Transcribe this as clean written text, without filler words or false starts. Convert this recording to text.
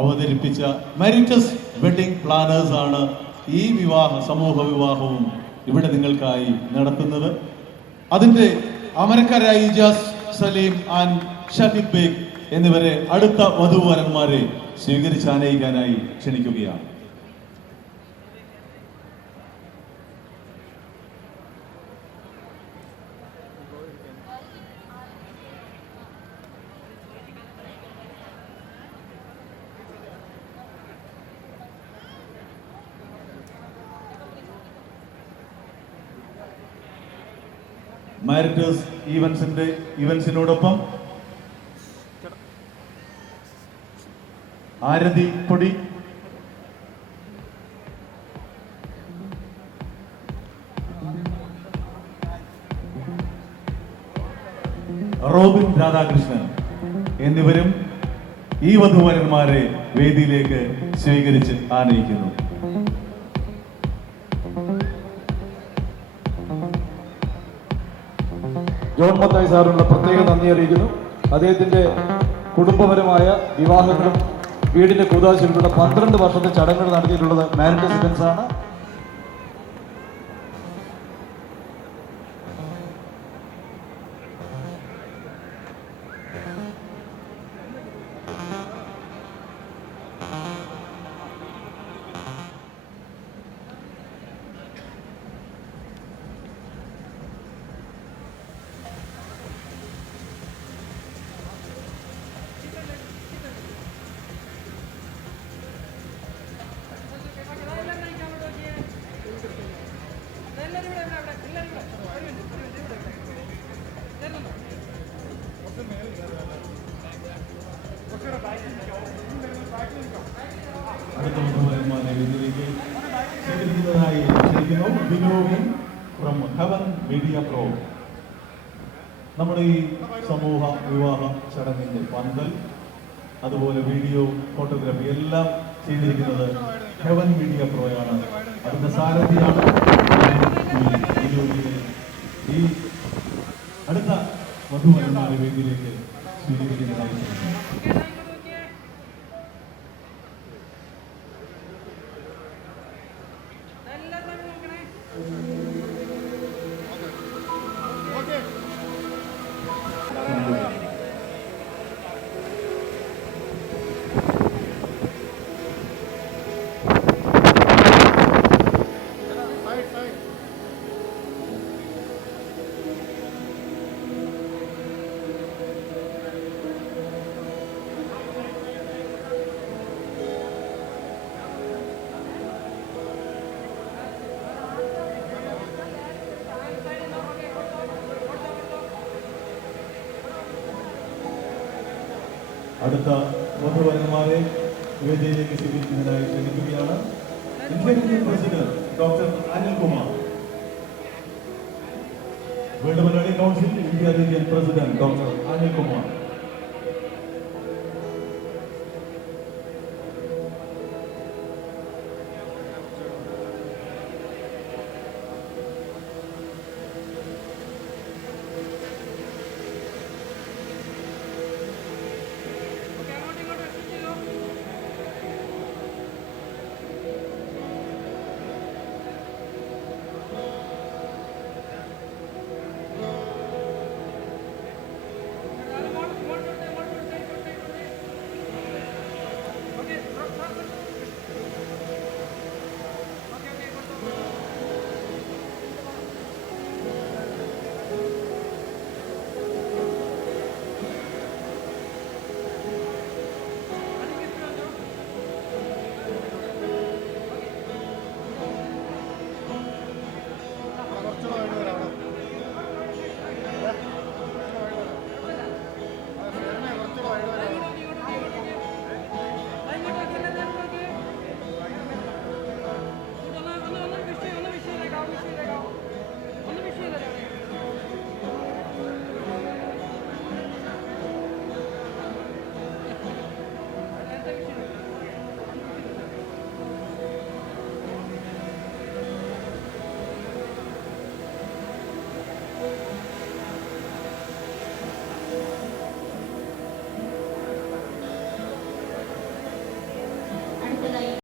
അവതരിപ്പിച്ച മെരിറ്റസ് wedding planners ആണ് ഈ സമൂഹ വിവാഹവും ഇവിടെ നിങ്ങൾക്കായി നടത്തുന്നത്. അതിൻ്റെ അമരക്കര ഇജാസ് സലീം ആൻഡ് ഷഫീഖ് ബേഗ് എന്നിവരെ അടുത്ത വധൂവരന്മാരെ സ്വീകരിച്ചാനയിക്കാനായി ക്ഷണിക്കുകയാണ്. മാരിറ്റേഴ്സ് ഈവൻസിനോടൊപ്പം ആരതി പൊടി, റോബിൻ രാധാകൃഷ്ണൻ എന്നിവരും ഈ വധൂവരന്മാരെ വേദിയിലേക്ക് സ്വീകരിച്ച് ആനയിക്കുന്നു. ജോൺ മത്തായി സാറിനുള്ള പ്രത്യേക നന്ദി അറിയിക്കുന്നു. അദ്ദേഹത്തിന്റെ കുടുംബപരമായ വിവാഹങ്ങളും വീടിന്റെ കൂതാശികളുടെ 12 വർഷത്തെ ചടങ്ങുകൾ നടത്തിയിട്ടുള്ളത് മാരിറ്റസ് ഇവന്റ്സ് ആണ്. അടുത്ത വധൂവരന്മാരെ വേദിയിലേക്ക് സ്വീകരിക്കുന്നതായി ക്ഷണിക്കുന്നു. ബിനോവിൻ ഫ്രം ഹെവൻ മീഡിയ പ്രോ. നമ്മുടെ ഈ സമൂഹ വിവാഹ ചടങ്ങിന്റെ പന്തൽ, അതുപോലെ വീഡിയോ, ഫോട്ടോഗ്രാഫി എല്ലാം ചെയ്തിരിക്കുന്നത് ഹെവൻ മീഡിയ പ്രോയാണ്. അതിന്റെ സാരഥിയാണ് ഈ അടുത്ത വധൂവരന്മാരെ വേദിയിലേക്ക് സ്വീകരിക്കുന്നതായി ക്ഷണിക്കുന്നു. അടുത്ത വധൂവരന്മാരെ വേദിയിലേക്ക് സ്വീകരിക്കുന്നതിനായി ക്ഷണിക്കുകയാണ്. Indian president doctor Anilkumar, world Malayali council India president doctor Anilkumar.